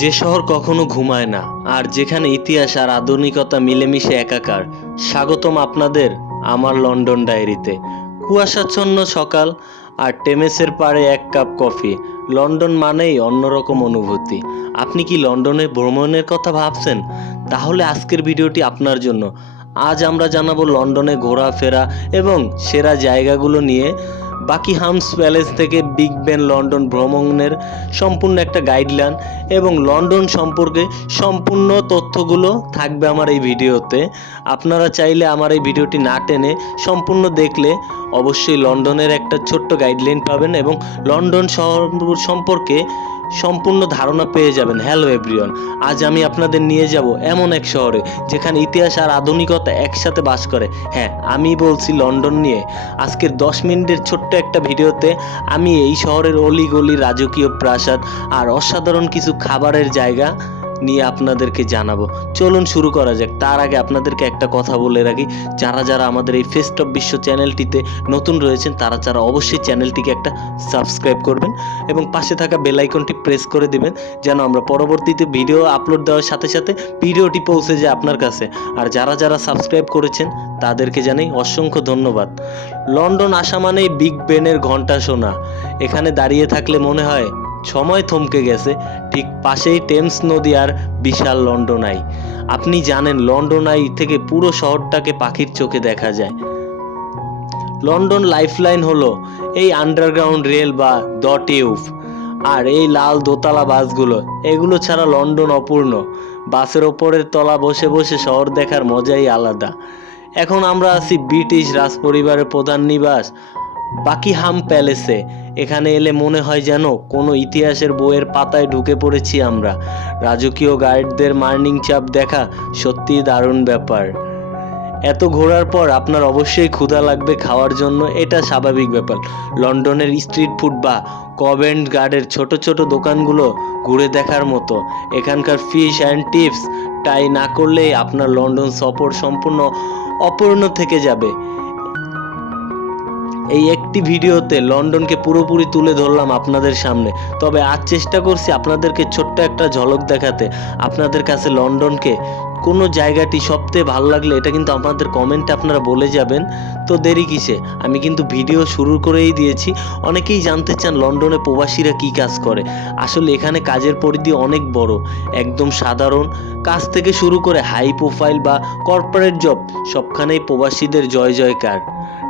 যে শহর কখনো ঘুমায় না আর যেখানে ইতিহাস আর আধুনিকতা মিলেমিশে একাকার। স্বাগতম আপনাদের আমার লন্ডন ডায়েরিতে। কুয়াশাচ্ছন্ন সকাল আর টেমেসের পাড়ে এক কাপ কফি। লন্ডন মানেই অন্যরকম অনুভূতি। আপনি কি লন্ডনে ভ্রমণের কথা ভাবছেন? তাহলে আজকের ভিডিওটি আপনার জন্য। আজ আমরা জানাবো লন্ডনে ঘোরাফেরা এবং সেরা জায়গাগুলো নিয়ে। বাকিংহামস প্যালেস থেকে বিগ বেন লন্ডন ভ্রমণের সম্পূর্ণ একটা গাইডলাইন এবং লন্ডন সম্পর্কে সম্পূর্ণ তথ্যগুলো থাকবে আমার এই ভিডিওতে। আপনারা চাইলে আমার এই ভিডিওটি না টেনে সম্পূর্ণ দেখলে অবশ্যই লন্ডনের একটা ছোট্ট গাইডলাইন পাবেন এবং লন্ডন শহর সম্পর্কে সম্পূর্ণ ধারণা পেয়ে যাবেন। হ্যালো এভরিওয়ান, আজ আমি আপনাদের নিয়ে যাব এমন এক শহরে যেখানে ইতিহাস আর আধুনিকতা একসাথে বাস করে। হ্যাঁ, আমি বলছি লন্ডন নিয়ে। আজকের 10 মিনিটের ছোট্ট একটা ভিডিওতে আমি এই শহরের অলিগলি, রাজকীয় প্রাসাদ আর অসাধারণ কিছু খাবারের জায়গা নিয়ে আপনাদেরকে জানাবো। চলুন শুরু করা যাক। তার আগে আপনাদেরকে একটা কথা বলে রাখি, যারা যারা আমাদের এই ফেস্ট অফ বিশ্ব চ্যানেলটিতে নতুন রয়েছেন তারা অবশ্যই চ্যানেলটিকে একটা সাবস্ক্রাইব করবেন এবং পাশে থাকা বেল আইকনটি প্রেস করে দিবেন যেন আমরা পরবর্তীতে ভিডিও আপলোড দেওয়ার সাথে সাথে ভিডিওটি পৌঁছে যায় আপনার কাছে। আর যারা যারা সাবস্ক্রাইব করেছেন তাদেরকে জানাই অসংখ্য ধন্যবাদ। লন্ডন আসা মানেই বিগ বেনের ঘন্টা শোনা। এখানে দাঁড়িয়ে থাকলে মনে হয় সময় থমকে গেছে। ঠিক পাশেই টেমস নদী আর বিশাল লন্ডন আই। আপনি জানেন লন্ডন আই থেকে পুরো শহরটাকে পাখির চোখে দেখা যায়। লন্ডন লাইফলাইন হলো এই আন্ডারগ্রাউন্ড রেল বা দ্য টিউব আর এই লাল দোতলা বাসগুলো। এগুলো ছাড়া লন্ডন অপূর্ণ। বাসের ওপরের তলা বসে বসে শহর দেখার মজাই আলাদা। এখন আমরা আছি ব্রিটিশ রাজপরিবারের প্রধান নিবাস বাকিংহাম প্যালেসে। এখানে এলে মনে হয় যেন কোনো ইতিহাসের বইয়ের পাতায় ঢুকে পড়েছি আমরা। রাজকীয় গার্ডদের মার্নিং চাপ দেখা সত্যিই দারুণ ব্যাপার। এত ঘোরার পর আপনার অবশ্যই ক্ষুধা লাগবে খাওয়ার জন্য, এটা স্বাভাবিক ব্যাপার। লন্ডনের স্ট্রিট ফুড বা কভেন্ট গার্ডের ছোট ছোট দোকানগুলো ঘুরে দেখার মতো। এখানকার ফিশ অ্যান্ড টিপস ট্রাই না করলেই আপনার লন্ডন সফর সম্পূর্ণ অপূর্ণ থেকে যাবে। এই একটি ভিডিওতে লন্ডনকে পুরোপুরি তুলে ধরলাম আপনাদের সামনে, তবে আজ চেষ্টা করছি আপনাদেরকে ছোট্ট একটা ঝলক দেখাতে। আপনাদের কাছে লন্ডনকে কোনো জায়গাটি সবথেকে ভালো লাগলে এটা কিন্তু আমাদের কমেন্টে আপনারা বলে যাবেন। তো দেরি কিসে, আমি কিন্তু ভিডিও শুরু করেই দিয়েছি। অনেকেই জানতে চান লন্ডনে প্রবাসীরা কী কাজ করে। আসলে এখানে কাজের পরিধি অনেক বড়। একদম সাধারণ কাজ থেকে শুরু করে হাই প্রোফাইল বা কর্পোরেট জব, সবখানেই প্রবাসীদের জয় জয়কার।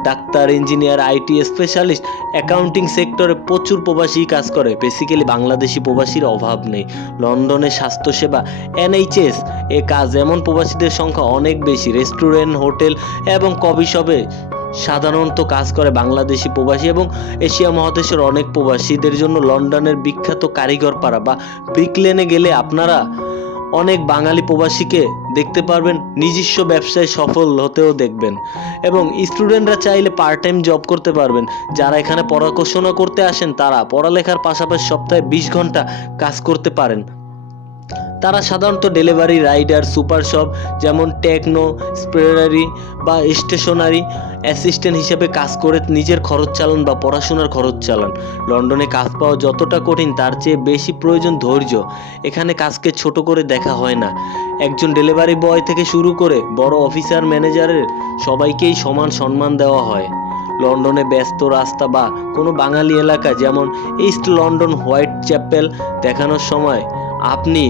Doctor, engineer, IT specialist, accounting সেক্টরে প্রচুর প্রবাসী কাজ করে। বেসিক্যালি বাংলাদেশি প্রবাসীর অভাব নেই। লন্ডনে স্বাস্থ্যসেবা, এনএইচএস এ কাজ এমন প্রবাসীদের সংখ্যা অনেক বেশি। রেস্টুরেন্ট, হোটেল এবং কফি শপে সাধারণত কাজ করে বাংলাদেশি প্রবাসী এবং এশিয়া মহাদেশের অনেক প্রবাসীদের জন্য লন্ডনের বিখ্যাত কারিগর পাড়া বা ব্রিক লেনে গেলে আপনারা অনেক বাঙালি প্রবাসীকে দেখতে পারবেন। নিজস্ব ব্যবসায় সফল হতেও দেখবেন এবং স্টুডেন্টরা চাইলে পার্ট টাইম জব করতে পারবেন। যারা এখানে পড়াশোনা করতে আসেন তারা পড়ালেখার পাশাপাশি সপ্তাহে 20 ঘন্টা কাজ করতে পারেন। তারা সাধারণত ডেলিভারি রাইডার, সুপার শপ যেমন টেকনো, স্প্রেয়ারি বা স্টেশনারি অ্যাসিস্ট্যান্ট হিসেবে কাজ করে নিজের খরচ চালান বা পড়াশোনার খরচ চালান। লন্ডনে কাজ পাওয়া যতটা কঠিন তার চেয়ে বেশি প্রয়োজন ধৈর্য। এখানে কাজকে ছোট করে দেখা হয় না। একজন ডেলিভারি বয় থেকে শুরু করে বড় অফিসার, ম্যানেজারের সবাইকেই সমান সম্মান দেওয়া হয়। লন্ডনে ব্যস্ত রাস্তা বা কোনো বাঙালি এলাকা যেমন ইস্ট লন্ডন, হোয়াইট চ্যাপেল দেখানোর সময় আপনি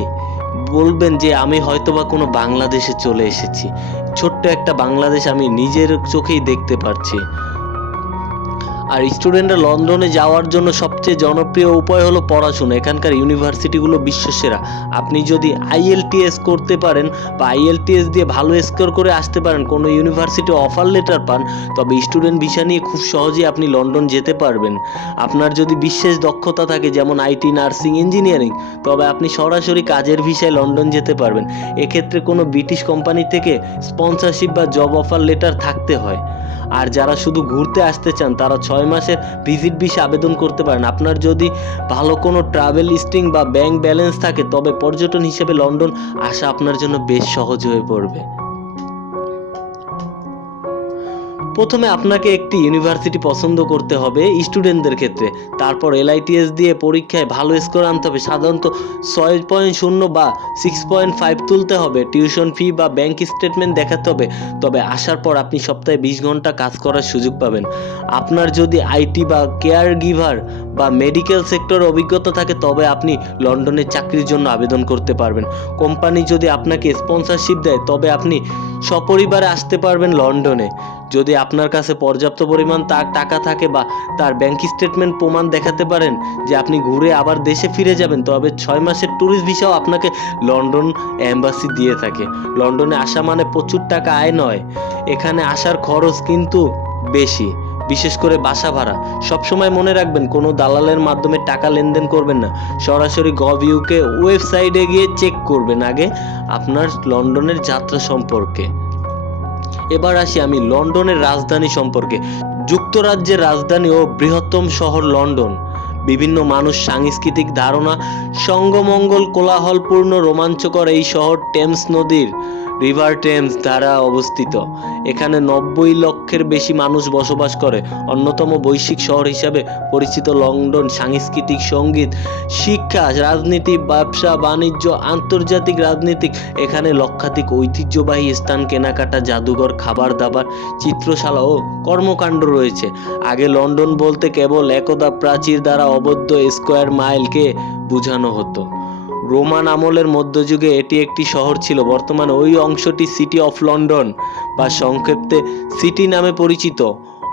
বলবেন যে আমি হয়তোবা কোনো বাংলাদেশে চলে এসেছি। ছোট্ট একটা বাংলাদেশ আমি নিজের চোখেই দেখতে পারছি। আর স্টুডেন্টরা লন্ডনে যাওয়ার জন্য সবচেয়ে জনপ্রিয় উপায় হলো পড়াশোনা। এখানকার ইউনিভার্সিটিগুলো বিশ্বসেরা। আপনি যদি আইএলটিএস করতে পারেন বা আইএলটিএস দিয়ে ভালো স্কোর করে আসতে পারেন, কোনো ইউনিভার্সিটি অফার লেটার পান, তবে স্টুডেন্ট ভিসা নিয়ে খুব সহজেই আপনি লন্ডন যেতে পারবেন। আপনার যদি বিশেষ দক্ষতা থাকে যেমন আইটি, নার্সিং, ইঞ্জিনিয়ারিং, তবে আপনি সরাসরি কাজের ভিসায় লন্ডন যেতে পারবেন। এক্ষেত্রে কোনো ব্রিটিশ কোম্পানি থেকে স্পন্সরশিপ বা জব অফার লেটার থাকতে হয়। আর যারা শুধু ঘুরতে আসতে চান তারা 6 মাসের ভিজিট ভিসা আবেদন করতে পারেন। আপনার যদি ভালো কোনো ট্রাভেল হিস্ট্রি বা ব্যাংক ব্যালেন্স থাকে তবে পর্যটন হিসেবে লন্ডন আসা আপনার জন্য বেশ সহজ হয়ে পড়বে। প্রথমে আপনাকে একটি ইউনিভার্সিটি পছন্দ করতে হবে স্টুডেন্টদের ক্ষেত্রে, তারপর LITS দিয়ে পরীক্ষায় ভালো স্কোর আনতে হবে, সাধারণত 6.0 বা 6.5 তুলতে হবে, টিউশন ফি বা ব্যাংক স্টেটমেন্ট দেখাতে হবে। তবে আসার পর আপনি সপ্তাহে 20 ঘন্টা কাজ করার সুযোগ পাবেন। আপনার যদি IT বা কেয়ার গিভার বা মেডিকেল সেক্টরে অভিজ্ঞতা থাকে তবে আপনি লন্ডনে চাকরির জন্য আবেদন করতে পারবেন। কোম্পানি যদি আপনাকে স্পন্সরশিপ দেয় তবে আপনি সপরিবারে আসতে পারবেন লন্ডনে। যদি আপনার কাছে পর্যাপ্ত পরিমাণ তার টাকা থাকে বা তার ব্যাংক স্টেটমেন্ট প্রমাণ দেখাতে পারেন যে আপনি ঘুরে আবার দেশে ফিরে যাবেন, তবে 6 মাসের ট্যুরিস্ট ভিসাও আপনাকে লন্ডন এম্বাসি দিয়ে থাকে। লন্ডনে আসা মানে প্রচুর টাকা আয় নয়, এখানে আসার খরচ কিন্তু বেশি, বিশেষ করে বাসা ভাড়া। সবসময় মনে রাখবেন কোনো দালালের মাধ্যমে টাকা লেনদেন করবেন না, সরাসরি gov.uk ওয়েবসাইটে গিয়ে চেক করবেন আগে আপনার লন্ডনের যাত্রা সম্পর্কে। এবার আসি আমি লন্ডনের রাজধানী সম্পর্কে। যুক্তরাজ্যের রাজধানী ও বৃহত্তম শহর লন্ডন। বিভিন্ন মানুষ, সাংস্কৃতিক ধারণা, সঙ্গমঙ্গল, কোলাহলপূর্ণ রোমাঞ্চকর এই শহর টেমস নদীর রিভার টেমস দ্বারা অবস্থিত। এখানে 90 লক্ষের বেশি মানুষ বসবাস করে। অন্যতম বৈশ্বিক শহর হিসাবে পরিচিত লন্ডন সাংস্কৃতিক, সঙ্গীত, শিক্ষা, রাজনীতি, ব্যবসা বাণিজ্য, আন্তর্জাতিক রাজনীতিক, এখানে লক্ষাধিক ঐতিহ্যবাহী স্থান, কেনাকাটা, জাদুঘর, খাবার দাবার, চিত্রশালা ও কর্মকাণ্ড রয়েছে। আগে লন্ডন বলতে কেবল একদা প্রাচীর দ্বারা আবদ্ধ স্কয়ার মাইলকে বোঝানো হতো। রোমান আমলের মধ্যযুগে এটি একটি শহর ছিল। বর্তমানে ওই অংশটি সিটি অফ লন্ডন বা সংক্ষেপে সিটি নামে পরিচিত।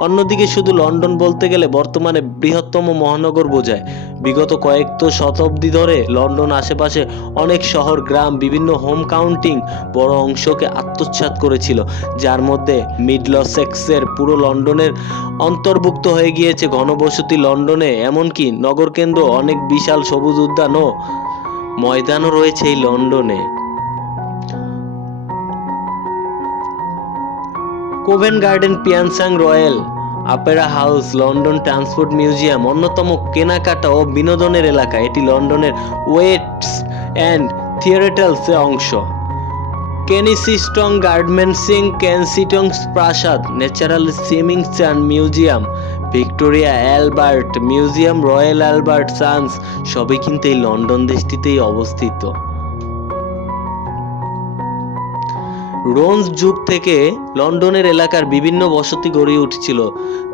অন্যদিকে শুধু লন্ডন বলতে গেলে বর্তমানে বৃহত্তম মহানগর বোঝায়। বিগত কয়েক শতাব্দী ধরে লন্ডন আশেপাশে অনেক শহর, গ্রাম, বিভিন্ন হোম কাউন্টিং বড় অংশকে আত্মসাৎ করেছিল, যার মধ্যে মিডলসেক্সের পুরো লন্ডনের অন্তর্ভুক্ত হয়ে গিয়েছে। ঘনবসতি লন্ডনে এমনকি নগরকেন্দ্র, অনেক বিশাল সবুজ উদ্যান ও ময়দানও রয়েছে এই লন্ডনে। কোভেন্ট গার্ডেন, পিয়ানসাং royal, opera house, London transport museum অন্যতম কেনাকাটা ও বিনোদনের এলাকা। এটি লন্ডনের ওয়েস্ট এন্ড থিয়েটার্সের অংশ। কেনিসিংটন গার্ডেনসিং, কেনসিংটন প্রাসাদ, ন্যাচারাল সুইমিং চান museum, Victoria Albert museum, royal Albert Sans সবই কিন্তু এই লন্ডন দেশটিতেই অবস্থিত। ব্রোঞ্জ যুগ থেকে লন্ডনের এলাকার বিভিন্ন বসতি গড়ে উঠছিল।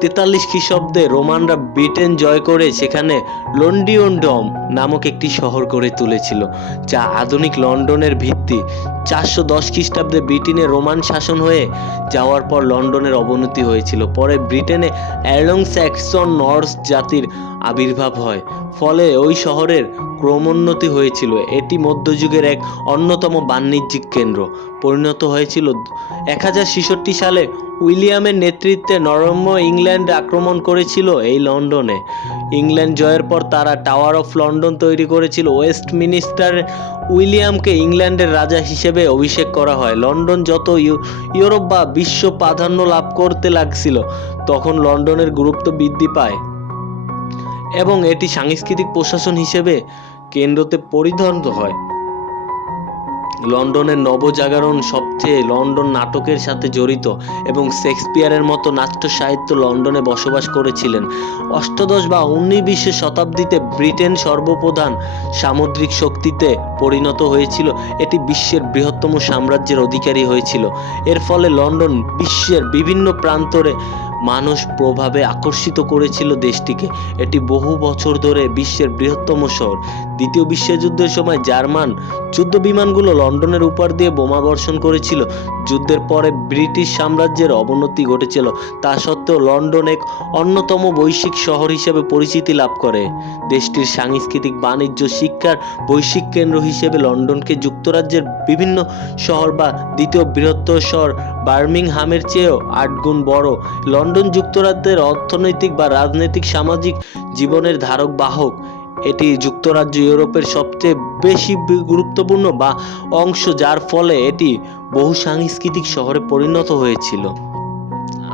43 খ্রিস্টাব্দে রোমানরা ব্রিটেন জয় করে সেখানে লন্ডিয়নডম নামক একটি শহর গড়ে তুলেছিল, যা আধুনিক লন্ডনের ভিত্তি। 410 খ্রিস্টাব্দে ব্রিটেনে রোমান শাসন হয়ে যাওয়ার পর লন্ডনের অবনতি হয়েছিল। পরে ব্রিটেনে অ্যাংলো স্যাক্সন নর্স জাতির আবির্ভাব হয়, ফলে ওই শহরের ক্রমোন্নতি হয়েছিল। এটি মধ্যযুগের এক অন্যতম বাণিজ্যিক কেন্দ্র পরিণত হয়েছিল। 1066 সালে উইলিয়ামের নেতৃত্বে নরম্য ইংল্যান্ড আক্রমণ করেছিল এই লন্ডনে। ইংল্যান্ড জয়ের পর তারা টাওয়ার অফ লন্ডন তৈরি করেছিল। ওয়েস্টমিনিস্টারে উইলিয়ামকে ইংল্যান্ডের রাজা হিসেবে অভিষেক করা হয়। লন্ডন যত ইউরোপ বা বিশ্ব প্রাধান্য লাভ করতে লাগছিল, তখন লন্ডনের গুরুত্ব বৃদ্ধি পায় এবং এটি সাংস্কৃতিক প্রশাসন হিসেবে কেন্দ্রতে পরিণত হয়। লন্ডনের নবজাগরণ সবচেয়ে লন্ডন নাটকের সাথে জড়িত এবং শেক্সপিয়ারের মতো নাট্য সাহিত্য লন্ডনে বসবাস করেছিলেন। অষ্টাদশ বা 19 শতাব্দীতে ব্রিটেন সর্বপ্রধান সামুদ্রিক শক্তিতে পরিণত হয়েছিল। এটি বিশ্বের বৃহত্তম সাম্রাজ্যের অধিকারী হয়েছিল। এর ফলে লন্ডন বিশ্বের বিভিন্ন প্রান্তরে মানুষ প্রভাবে আকর্ষিত করেছিল দেশটিকে। এটি বহু বছর ধরে বিশ্বের বৃহত্তম শহর। দ্বিতীয় বিশ্বযুদ্ধের সময় জার্মান যুদ্ধ বিমানগুলো লন্ডনের উপর দিয়ে বোমা বর্ষণ করেছিল। যুদ্ধের পরে ব্রিটিশ সাম্রাজ্যের অবনতি ঘটেছিল। তা সত্ত্বেও লন্ডন এক অন্যতম বৈশ্বিক শহর হিসেবে পরিচিতি লাভ করে। দেশটির সাংস্কৃতিক, বাণিজ্য, শিক্ষার বৈশ্বিক কেন্দ্র হিসেবে লন্ডনকে যুক্তরাজ্যের বিভিন্ন শহর বা দ্বিতীয় বৃহত্তর শহর বার্মিংহামের চেয়েও 8 গুণ বড়। লন্ডন যুক্তরাজ্যের অর্থনৈতিক বা রাজনৈতিক সামাজিক জীবনের ধারক বাহক। এটি যুক্তরাজ্য ইউরোপের সবচেয়ে বেশি গুরুত্বপূর্ণ বা অংশ, যার ফলে এটি বহু সাংস্কৃতিক শহরে পরিণত হয়েছিল।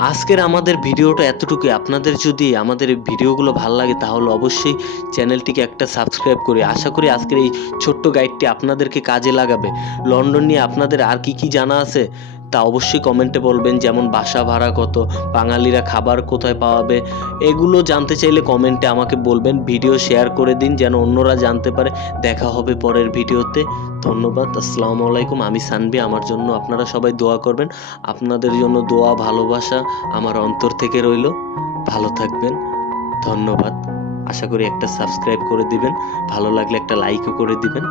আজকের আমাদের ভিডিওটা এতটুকুই। আপনাদের যদি আমাদের এই ভিডিওগুলো ভালো লাগে তাহলে অবশ্যই চ্যানেলটিকে একটা সাবস্ক্রাইব করি। আশা করি আজকের এই ছোট্ট গাইডটি আপনাদেরকে কাজে লাগাবে। লন্ডন নিয়ে আপনাদের আর কি জানা আছে তা অবশ্যই কমেন্টে বলবেন। যেমন বাসা ভাড়া কত, বাঙালিরা খাবার কোথায় পাওয়াবে, এগুলো জানতে চাইলে কমেন্টে আমাকে বলবেন। ভিডিও শেয়ার করে দিন যেন অন্যরা জানতে পারে। দেখা হবে পরের ভিডিওতে। ধন্যবাদ। আসসালামু আলাইকুম। আমি সানভি। আমার জন্য আপনারা সবাই দোয়া করবেন। আপনাদের জন্য দোয়া, ভালোবাসা আমার অন্তর থেকে রইল। ভালো থাকবেন। ধন্যবাদ। আশা করি একটা সাবস্ক্রাইব করে দিবেন, ভালো লাগলে একটা লাইকও করে দিবেন।